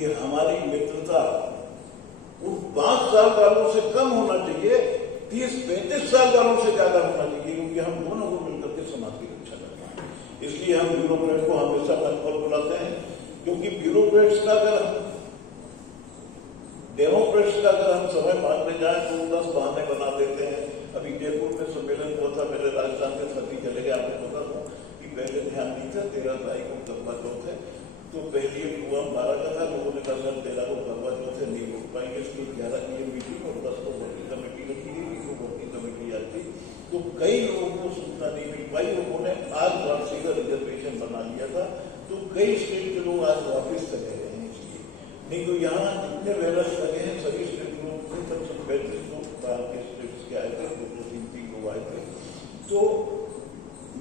कि हमारी मित्रता उन 5 साल वालों से कम होना चाहिए, 30-35 साल वालों से ज्यादा होना चाहिए, क्योंकि हम दोनों को मिलकर के समाज की रक्षा करते हैं। इसलिए हम ब्यूरोक्रेट को हमेशा मन पर बुलाते हैं, क्योंकि ब्यूरोक्रेट्स का अगर डेमोक्रेट्स का अगर हम समय मांगने जाए तो 10 बहाने बना देते हैं। अभी जयपुर में सम्मेलन हुआ था, मेरे राजस्थान के साथी चले गए, आपको पता था कि पहले ध्यान नहीं था, 13 तारीख को करवा चौथ है, तो पहले हुआ 12 का था, लोगों ने कहा सर 13 को करवा चौथ है, नहीं हो पाएंगे, इसकी 11 की मीटिंग और 10 को वर्किंग कमेटी रखी गई, इसको वर्किंग कमेटी आती, तो कई लोगों को सूचना नहीं मिल पाई। उन्होंने आज वापसी का रिजर्वेशन बना लिया था, तो कई स्टेट के लोग आज वापिस चले गए हैं। इसलिए नहीं तो यहाँ जितने वायरस लगे हैं सभी स्टेट लोग थे, तब सब 35 लोग बाहर के स्टेट्स के आए थे, 2-3 लोग आए थे। तो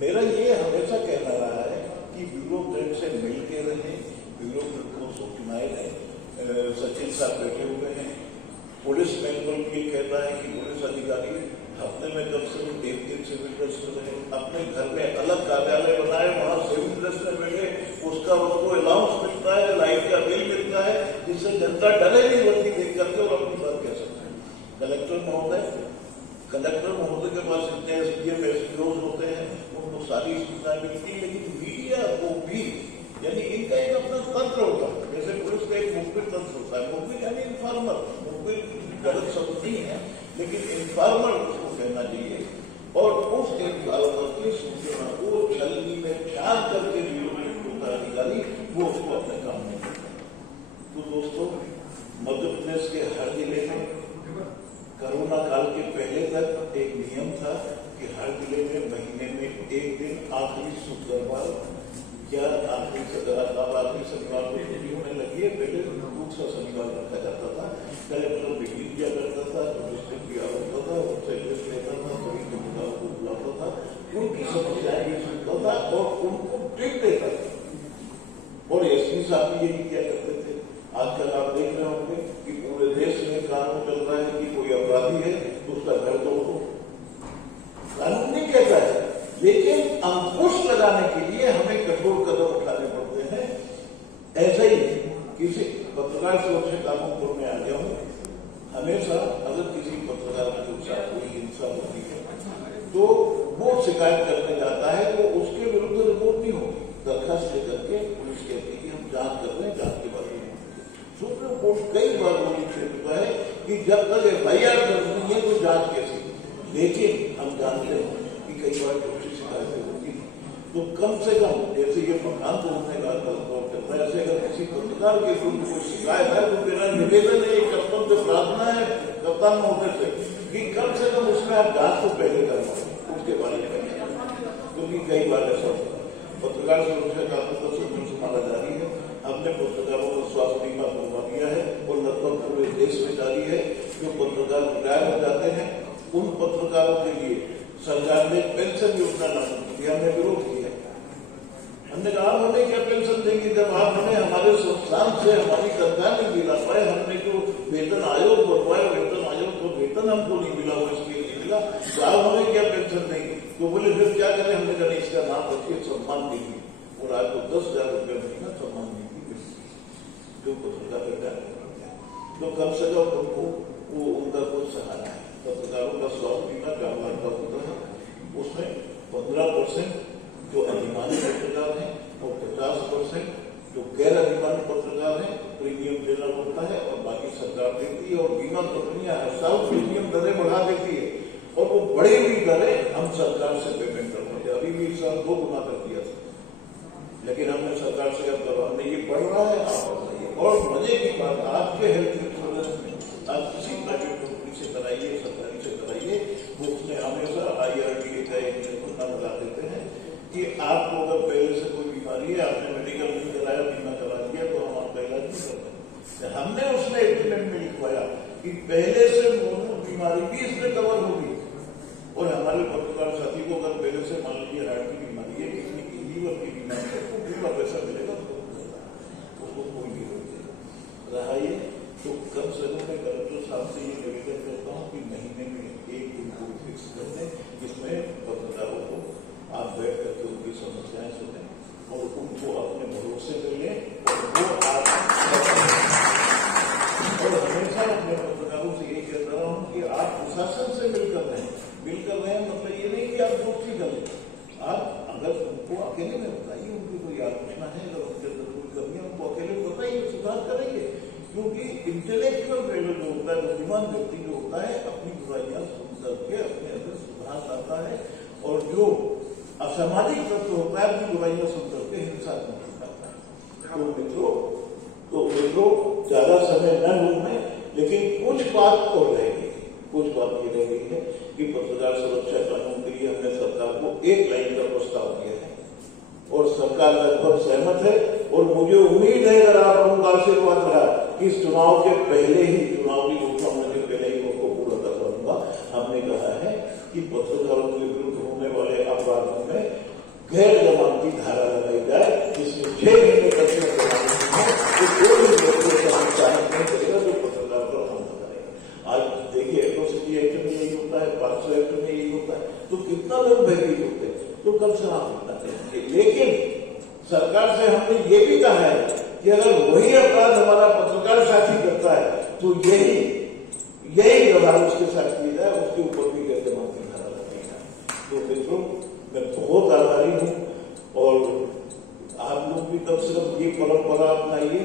मेरा ये हमेशा कहना रहा है कि ब्यूरोक्रेट से मिलकर रहें, ब्यूरोक्रेट को सुनाए रहें। सचिन साहब बैठे हुए हैं, पुलिस मैनुअल ये कहता है कि पुलिस अधिकारी हफ्ते में कम से कम 1 दिन सिविल ड्रेस में रहे, अपने घर में अलग कार्यालय बनाए, वहां सिविल ड्रेस में बैठे, उसका उसको अलाउंस मिलता है, लाइट का बिल मिलता है, जिससे जनता डरे नहीं वर्दी देख करके और अपनी बात कह सकते हैं। कलेक्टर महोदय के पास इतने एसडीएम एसडीओ होते हैं, उनको सारी सूचनाएं मिलती है, लेकिन मीडिया को भी यानी इनका एक अपना तंत्र होता है। जैसे पुलिस का एक मुखबिर तंत्र होता है, मुखबिर यानी इन्फॉर्मर, मुखबिर गलत शब्द नहीं है, लेकिन इन्फॉर्मर उसको कहना चाहिए। और उस इन्फॉर्मर की सूचना को छलनी में छान करके अधिकारी वो उसको अपने काम में करता है। तो दोस्तों, मध्य प्रदेश के हर जिले में कोरोना काल के पहले तक एक नियम था कि हर जिले में महीने में 1 दिन आखिरी शुक्रवार या आखिरी शनिवार को छुट्टी होने लगी है। पहले दूसरा शनिवार रखा जाता था, कलेक्टर मीटिंग किया करता था, डिस्ट्रिक्ट किया होता था, उनसे लिस्ट लेता था, सभी जनताओं को बुलाता था, उनकी समस्याएं भी सुनता था और उनको टिप देता था। और एसपी साहब भी यही किया करते थे। आजकल आप देख रहे होंगे कि पूरे देश में कानून चल रहा है कि कोई अपराधी है तो उसका घर तोड़ो, कानून नहीं कहता है, लेकिन अंकुश लगाने के लिए हमें कठोर कदम उठाने पड़ते हैं। ऐसा ही किसी पत्रकार सुरक्षा कानून में आ गया हूं, हमेशा अगर किसी पत्रकार के साथ कोई हिंसा होती है तो वो शिकायत करने जाता है, तो उसके विरुद्ध रिपोर्ट नहीं होगी, दरखास्त लेकर के पुलिस कहती है कि हम जांच कर रहे हैं, जांच के बारे में सुप्रीम कोर्ट कई बार वो लिख चुका है कि जब तक FIR दर्ज नहीं है तो जांच कैसे। लेकिन हम जानते हैं कि कई बार झूठी शिकायतें होती हैं, तो कम से कम जैसे ये मकान तोड़ने का गौर करता है, ऐसे अगर किसी पत्रकार के विरुद्ध कोई शिकायत है तो मेरा निवेदन है, एक कप्तान से प्रार्थना है कप्तान महोदय से कि कम से कम उसमें आप जांच को पहले करवाएं, उसके बारे में, क्योंकि कई बार ऐसा होता है। पत्रकार सुरक्षा कानून का सुप्रीम माना जारी है, हमने पत्रकारों को स्वास्थ्य बीमा करवा दिया है और लगभग पूरे देश में जारी है। जो पत्रकार रिटायर हो जाते हैं उन पत्रकारों के लिए सरकार ने पेंशन योजना लागू की, हमने विरोध किया। हमने कहा हमें क्या पेंशन देंगे जब आप हमें हमारे संस्थान से हमारी सरकार नहीं दिला पाए, हमने जो वेतन आयोग बनवाया, वेतन आयोग को वेतन हमको नहीं मिला, वो इसके लिए मिला, तो आप हमें क्या पेंशन देंगे। तो बोले फिर क्या करें, हमने कहा इसका नाम रखिए सम्मान निधि, और आपको 10,000 रुपये महीना सम्मान निधि जो पत्रकार रिटायर करते हैं, तो कम से कम उनको वो उनका कुछ सहारा है। पत्रकारों का स्वास्थ्य बीमा 4 लाख का होता है, उसमें 15% जो अधिमानी पत्रकार हैं और 50% जो गैर अधिमानी पत्रकार हैं प्रीमियम देना पड़ता है, और बाकी सरकार देती है। और बीमा कंपनियां हर साल प्रीमियम दरें बढ़ा देती है, और वो बढ़ी हुई दरें हम सरकार से पेमेंट करते हैं। अभी भी इस साल 2 गुना कर दिया था, लेकिन हमने सरकार से अब करवा, हमने ये बढ़ रहा है। और मजे की बात, आपके हेल्थ इंश्योरेंस में आप किसी प्राइवेट कंपनी से कराइए, सरकारी से कराइए, वो उसमें हमेशा IRDA का एक निर्भरता लगा देते हैं कि आपको अगर पहले से कोई बीमारी है, आपने मेडिकल नहीं कराया, बीमा करा दिया, तो हम आपका इलाज नहीं करते। हमने उसमें एग्रीमेंट में लिखवाया कि पहले से मौजूद बीमारी भी इसमें कवर होगी, और हमारे पत्रकार साथी को अगर पहले से मान लीजिए हार्ट की बीमारी है, किसी की लीवर की बीमारी है, तो पूरा पैसा मिलेगा, उसको कोई भी रहा है। तो कम से कम मैं कलेक्टर साहब से ये निवेदन करता हूँ कि महीने में 1 दिन को फिक्स कर दें, जिसमें पत्रकारों को आप बैठ करके उनकी समस्याएं सुनें और उनको अपने भरोसे में लें, और वो आप क्योंकि इंटेलेक्चुअल फेलो जो होता है, बुद्धिमान व्यक्ति जो होता है, अपनी बुराइयां सुन करके अपने अंदर सुधार लाता है, और जो असामाजिक तत्व होता है अपनी बुराइयां सुन करके हिंसात्मक हो जाता है। तो मित्रों ज्यादा समय न लूं मैं, लेकिन कुछ बात और रहेगी। कुछ बात ये रह गई है कि पत्रकार सुरक्षा कानून के लिए हमने सरकार को एक लाइन का प्रस्ताव दिया है और सरकार लगभग सहमत है, और मुझे उम्मीद है अगर आप लोगों का आशीर्वाद रहा कि इस चुनाव के पहले ही, चुनाव की घोषणा होने के पहले ही उसको पूरा करवा दूंगा। हमने कहा है कि पत्रकारों के विरुद्ध होने वाले अपराधों में गैर जमानती धारा लगाई जाए, जिसमें 6 महीने तक कोई भी व्यक्ति नहीं करेगा जो पत्रकार पर हमला करेगा। आज देखिए एट्रोसिटी एक्ट में यही होता है, 500 एक्ट में यही होता है, तो कितना लोग भयभीत होते हैं, तो कम से आप इतना करेंगे। लेकिन सरकार से हमने ये भी कहा है कि अगर वही अपराध हमारा पत्रकार साथी करता है तो यही व्यवहार उसके साथ किया जाए, उसके ऊपर भी गैर जमानती धारा लगेगा। तो मित्रों मैं बहुत आभारी हूं, और आप लोग भी कम से कम ये परंपरा अपनाइए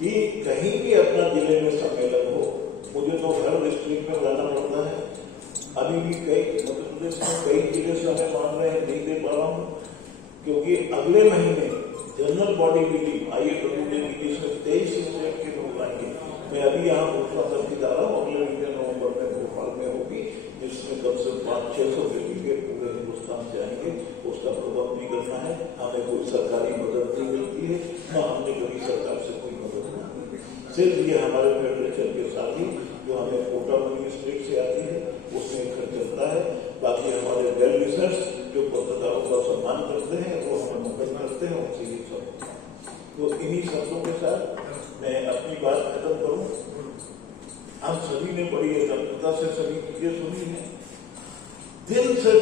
कि कहीं भी अपना जिले में सम्मेलन हो। मुझे तो हर डिस्ट्रिक्ट में जाना पड़ता है, अभी भी मध्य प्रदेश में कई जिले से हमें मान रहे हैं, नहीं दे पा रहा हूं, क्योंकि अगले महीने जनरल बॉडी मीटिंग IAWA की जिसमें 23 स्टेट के लोग आएंगे। मैं अभी यहाँ घोषणा करके जा रहा हूँ, अगले महीने नवंबर में भोपाल में होगी, जिसमें कम से कम 500-600 डेलीगेट पूरे हिंदुस्तान से आएंगे। उसका प्रबंध भी करना है, हमें कोई सरकारी मदद नहीं मिलती है, न हमने कभी सरकार से कोई मदद नहीं मिली। सिर्फ ये हमारे फेडरेशन के साथ ही जो हमें कोटा मनी स्टेट से आती है उसमें खर्च चलता है। बाकी हमारे वेल विशर्स जो पत्रकारों का सम्मान करते हैं वो हमें मदद करते हैं, उनसे ये सब। तो इन्हीं शब्दों के साथ मैं अपनी बात खत्म करूं। हम सभी ने बड़ी एकाग्रता से सभी चीजें सुनी है, दिल से